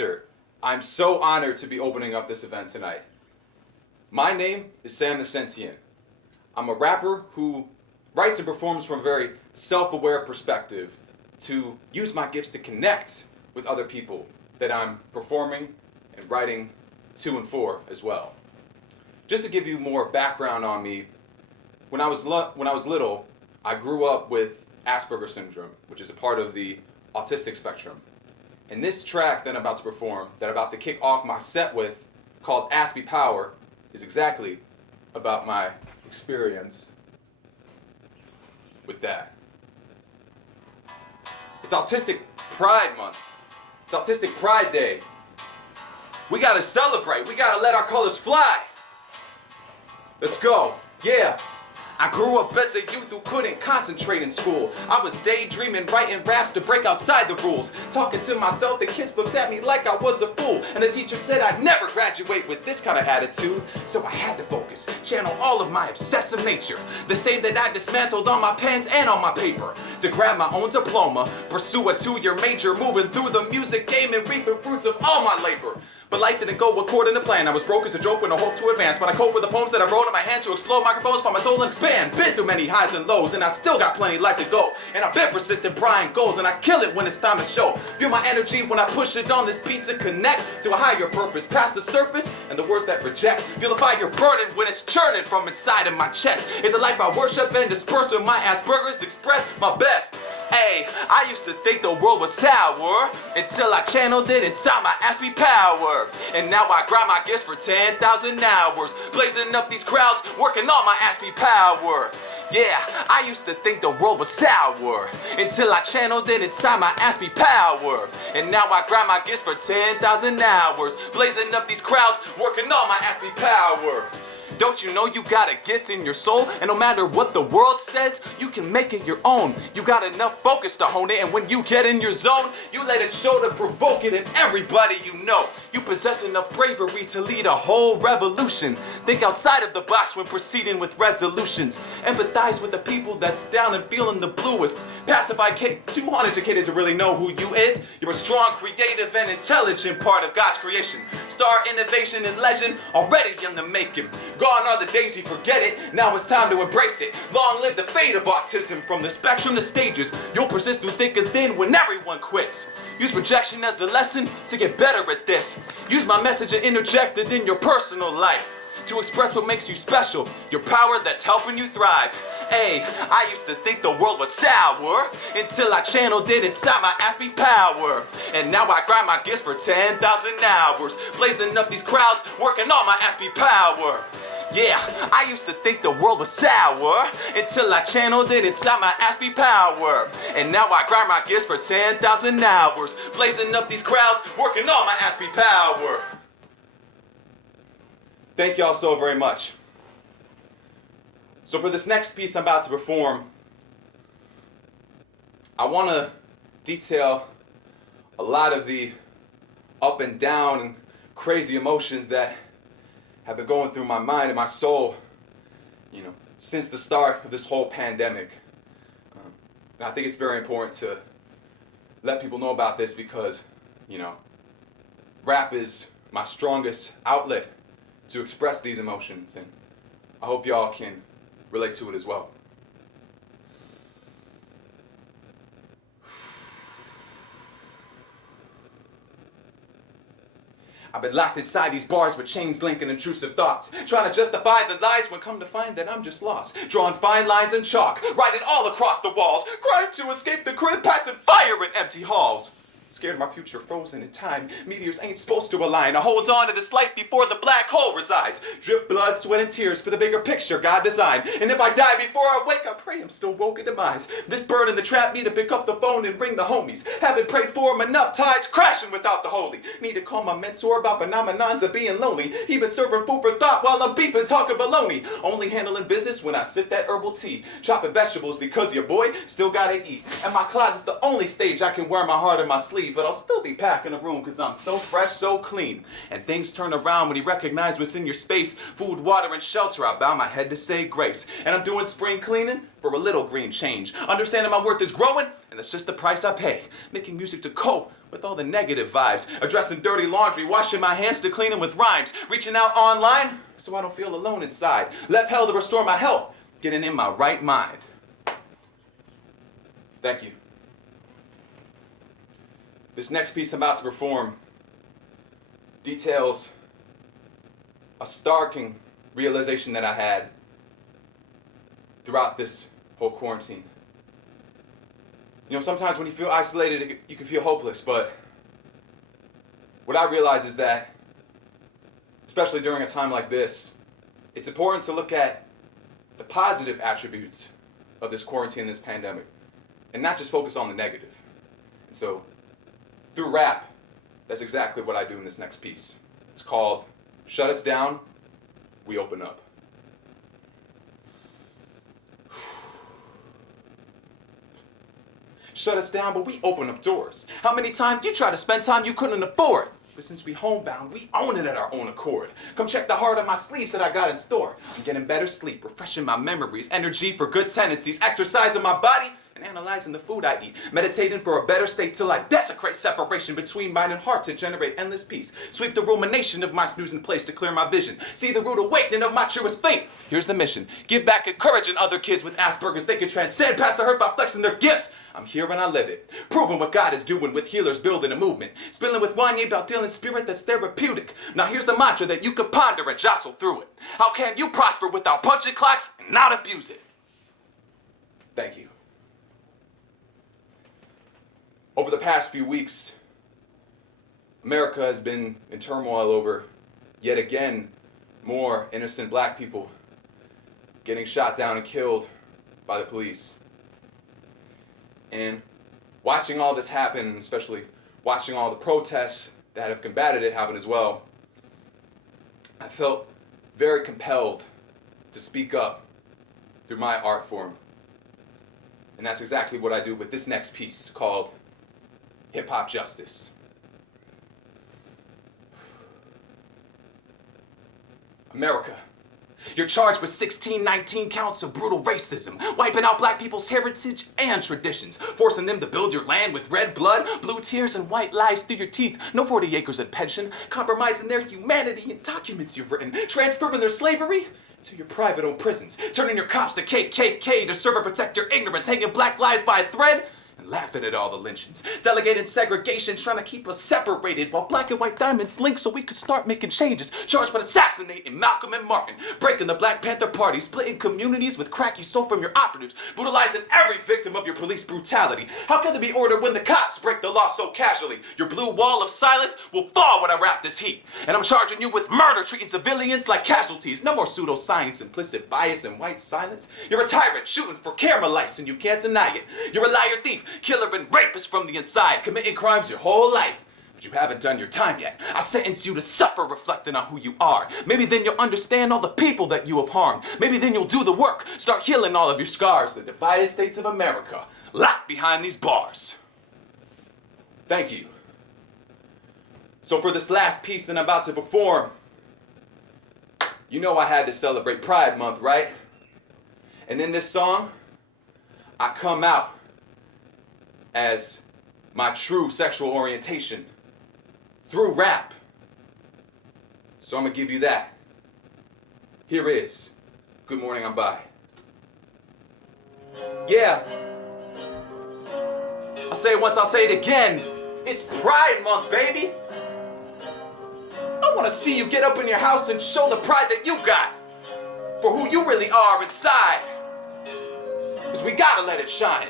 concert. I'm so honored to be opening up this event tonight. My name is Sam the Sentient. I'm a rapper who writes and performs from a very self-aware perspective to use my gifts to connect with other people that I'm performing and writing to and for as well. Just to give you more background on me, when I was little, I grew up with Asperger's syndrome, which is a part of the autistic spectrum. And this track that I'm about to perform, that I'm about to kick off my set with, called Aspie Power, is exactly about my experience with that. It's Autistic Pride Month. It's Autistic Pride Day. We gotta celebrate. We gotta let our colors fly. Let's go. Yeah. I grew up as a youth who couldn't concentrate in school. I was daydreaming, writing raps to break outside the rules. Talking to myself, the kids looked at me like I was a fool. And the teacher said I'd never graduate with this kind of attitude. So I had to focus, channel all of my obsessive nature. The same that I dismantled on my pens and on my paper. To grab my own diploma, pursue a 2-year major, moving through the music game and reaping fruits of all my labor. But life didn't go according to plan. I was broke as a joke with no hope to advance. But I cope with the poems that I wrote in my hand to explode microphones for my soul and expand. Been through many highs and lows, and I still got plenty life to go. And I've been persistent, Brian goals, and I kill it when it's time to show. Feel my energy when I push it on this beat to connect to a higher purpose, past the surface and the words that reject. Feel the fire burning when it's churning from inside of my chest. It's a life I worship and disperse with my Asperger's, express my best. Hey, I used to think the world was sour until I channeled it inside my Aspie Power. And now I grind my gifts for 10,000 hours, blazing up these crowds, working on my Aspie Power. Yeah, I used to think the world was sour until I channeled it inside my Aspie Power. And now I grind my gifts for 10,000 hours, blazing up these crowds, working on my Aspie Power. Don't you know you got a gift in your soul? And no matter what the world says, you can make it your own. You got enough focus to hone it, and when you get in your zone, you let it show to provoke it in everybody you know. You possess enough bravery to lead a whole revolution. Think outside of the box when proceeding with resolutions. Empathize with the people that's down and feeling the bluest. Pacify too uneducated to really know who you is. You're a strong, creative, and intelligent part of God's creation. Star innovation and legend already in the making. Gone are the days you forget it, now it's time to embrace it. Long live the fate of autism, from the spectrum to stages. You'll persist through thick and thin when everyone quits. Use rejection as a lesson to get better at this. Use my message and interject it in your personal life to express what makes you special, your power that's helping you thrive. Hey, I used to think the world was sour until I channeled it inside my Aspie Power. And now I grind my gifts for 10,000 hours, blazing up these crowds, working on my Aspie Power. Yeah, I used to think the world was sour until I channeled it inside my Aspie Power. And now I grind my gifts for 10,000 hours, blazing up these crowds, working on my Aspie Power. Thank y'all so very much. So for this next piece I'm about to perform, I want to detail a lot of the up and down and crazy emotions that have been going through my mind and my soul, since the start of this whole pandemic. And I think it's very important to let people know about this because, rap is my strongest outlet to express these emotions, and I hope y'all can relate to it as well. I've been locked inside these bars with chains linking intrusive thoughts, trying to justify the lies when come to find that I'm just lost. Drawing fine lines in chalk, writing all across the walls, crying to escape the crib, passing fire in empty halls. Scared of my future frozen in time, meteors ain't supposed to align. I hold on to this light before the black hole resides. Drip blood, sweat, and tears for the bigger picture God designed. And if I die before I wake, I pray I'm still woke in demise. This bird in the trap need to pick up the phone and bring the homies. Haven't prayed for him enough, tides crashing without the holy. Need to call my mentor about phenomenons of being lonely. He been serving food for thought while I'm beefing, talking baloney. Only handling business when I sip that herbal tea. Chopping vegetables because your boy still gotta eat. And my closet's the only stage I can wear my heart in my sleeve. But I'll still be packing a room cause I'm so fresh, so clean. And things turn around when you recognize what's in your space. Food, water, and shelter, I bow my head to say grace. And I'm doing spring cleaning for a little green change. Understanding my worth is growing And that's just the price I pay. Making music to cope with all the negative vibes. Addressing dirty laundry, washing my hands to clean them with rhymes. Reaching out online so I don't feel alone inside. Left hell to restore my health. Getting in my right mind. Thank you. This next piece I'm about to perform details a starking realization that I had throughout this whole quarantine. You know, sometimes when you feel isolated, you can feel hopeless, but what I realize is that, especially during a time like this, it's important to look at the positive attributes of this quarantine, this pandemic, and not just focus on the negative. And so, through rap, that's exactly what I do in this next piece. It's called Shut Us Down, We Open Up. Shut us down, but we open up doors. How many times you try to spend time you couldn't afford? But since we homebound, we own it at our own accord. Come check the heart on my sleeves that I got in store. I'm getting better sleep, refreshing my memories, energy for good tendencies, exercising my body, and analyzing the food I eat. Meditating for a better state till I desecrate separation between mind and heart to generate endless peace. Sweep the rumination of my snoozing place to clear my vision. See the rude awakening of my truest fate. Here's the mission. Give back encouraging other kids with Asperger's they can transcend past the hurt by flexing their gifts. I'm here and I live it. Proving what God is doing with healers building a movement. Spilling with Wanye about dealing spirit that's therapeutic. Now here's the mantra that you could ponder and jostle through it. How can you prosper without punching clocks and not abuse it? Thank you. Over the past few weeks, America has been in turmoil over, yet again, more innocent black people getting shot down and killed by the police. And watching all this happen, especially watching all the protests that have combated it happen as well, I felt very compelled to speak up through my art form. And that's exactly what I do with this next piece called Hip Hop Justice. America, you're charged with 19 counts of brutal racism, wiping out black people's heritage and traditions, forcing them to build your land with red blood, blue tears, and white lies through your teeth. No 40 acres of pension, compromising their humanity in documents you've written, transferring their slavery to your private-owned prisons, turning your cops to KKK to serve and protect your ignorance, hanging black lives by a thread, and laughing at all the lynchings, delegating segregation, trying to keep us separated while black and white diamonds link so we could start making changes, charged with assassinating Malcolm and Martin, breaking the Black Panther Party, splitting communities with crack you stole from your operatives, brutalizing every victim of your police brutality. How can there be order when the cops break the law so casually? Your blue wall of silence will fall when I wrap this heat, and I'm charging you with murder, treating civilians like casualties. No more pseudoscience, implicit bias, and white silence. You're a tyrant shooting for camera lights and you can't deny it. You're a liar, thief, killer and rapist from the inside, committing crimes your whole life, but you haven't done your time yet. I sentence you to suffer reflecting on who you are. Maybe then you'll understand all the people that you have harmed. Maybe then you'll do the work, start healing all of your scars. The divided states of America, locked behind these bars. Thank you. So for this last piece that I'm about to perform, you know I had to celebrate Pride Month, right? And in this song, I come out as my true sexual orientation through rap. So I'm gonna give you that. Here is Good Morning, I'm Bi. Yeah. I'll say it once, I'll say it again. It's Pride Month, baby. I wanna see you get up in your house and show the pride that you got for who you really are inside. 'Cause we gotta let it shine.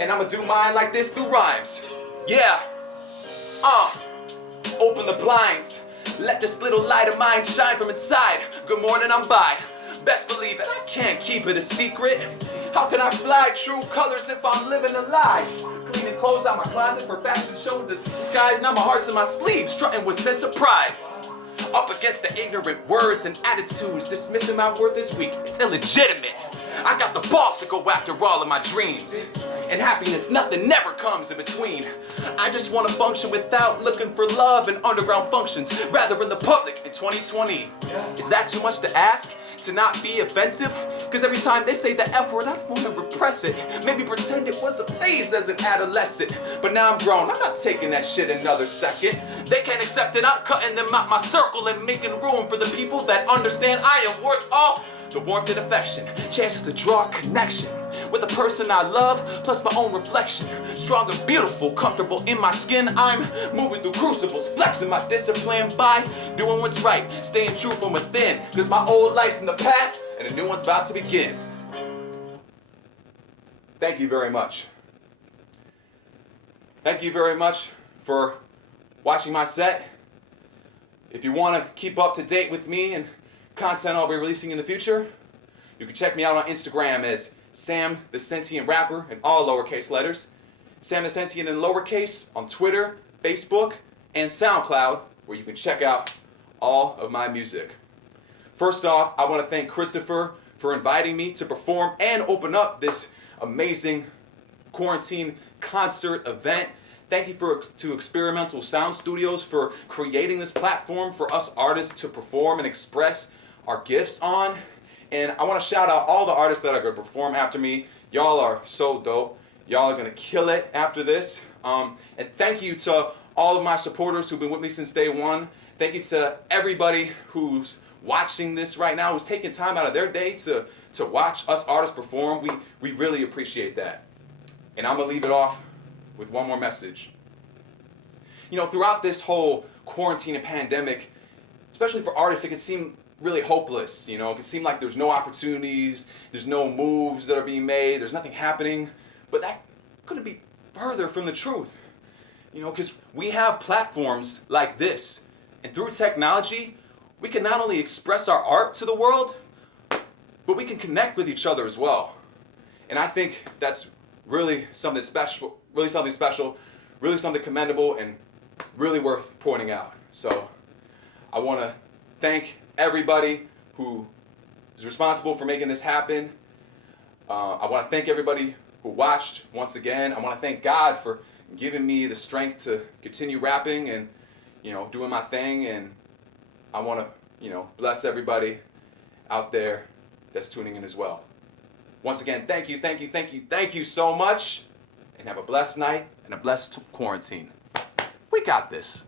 And I'ma do mine like this through rhymes. Yeah. Open the blinds. Let this little light of mine shine from inside. Good morning, I'm bi. Best believe it, I can't keep it a secret. How can I fly true colors if I'm living a lie? Cleaning clothes out my closet for fashion show disguise. Now my heart's in my sleeves, strutting with sense of pride. Up against the ignorant words and attitudes, dismissing my worth this week. It's illegitimate. I got the balls to go after all of my dreams. and happiness, nothing never comes in between. I just want to function without looking for love and underground functions, rather in the public in 2020. Is that too much to ask? To not be offensive? Cause every time they say the F word, I wanna repress it. Maybe pretend it was a phase as an adolescent. But now I'm grown, I'm not taking that shit another second. They can't accept it, I'm cutting them out my circle and making room for the people that understand I am worth all the warmth and affection. Chances to draw a connection with the person I love, plus my own reflection. Strong and beautiful, comfortable in my skin. I'm moving through crucibles, flexing my discipline by doing what's right, staying true from within. Cause my old life's in the past, and a new one's about to begin. Thank you very much. Thank you very much for watching my set. If you want to keep up to date with me and content I'll be releasing in the future, you can check me out on Instagram as Sam the Sentient Rapper in all lowercase letters. Sam the Sentient in lowercase on Twitter, Facebook, and SoundCloud, where you can check out all of my music. First off, I want to thank Christopher for inviting me to perform and open up this amazing quarantine concert event. Thank you to Experimental Sound Studios for creating this platform for us artists to perform and express our gifts on. And I want to shout out all the artists that are going to perform after me. Y'all are so dope. Y'all are going to kill it after this. And thank you to all of my supporters who've been with me since day one. Thank you to everybody who's watching this right now, who's taking time out of their day to watch us artists perform. We really appreciate that. And I'm going to leave it off with one more message. You know, throughout this whole quarantine and pandemic, especially for artists, it can seem really hopeless. You know, it can seem like there's no opportunities, there's no moves that are being made, there's nothing happening. But that couldn't be further from the truth. You know, because we have platforms like this, and through technology, we can not only express our art to the world, but we can connect with each other as well. And I think that's really something special, really something commendable, and really worth pointing out. So I want to thank everybody who is responsible for making this happen. I want to thank everybody who watched once again. I want to thank God for giving me the strength to continue rapping and, you know, doing my thing. And I want to, you know, bless everybody out there that's tuning in as well. Once again, thank you so much, and have a blessed night and a blessed quarantine. We got this.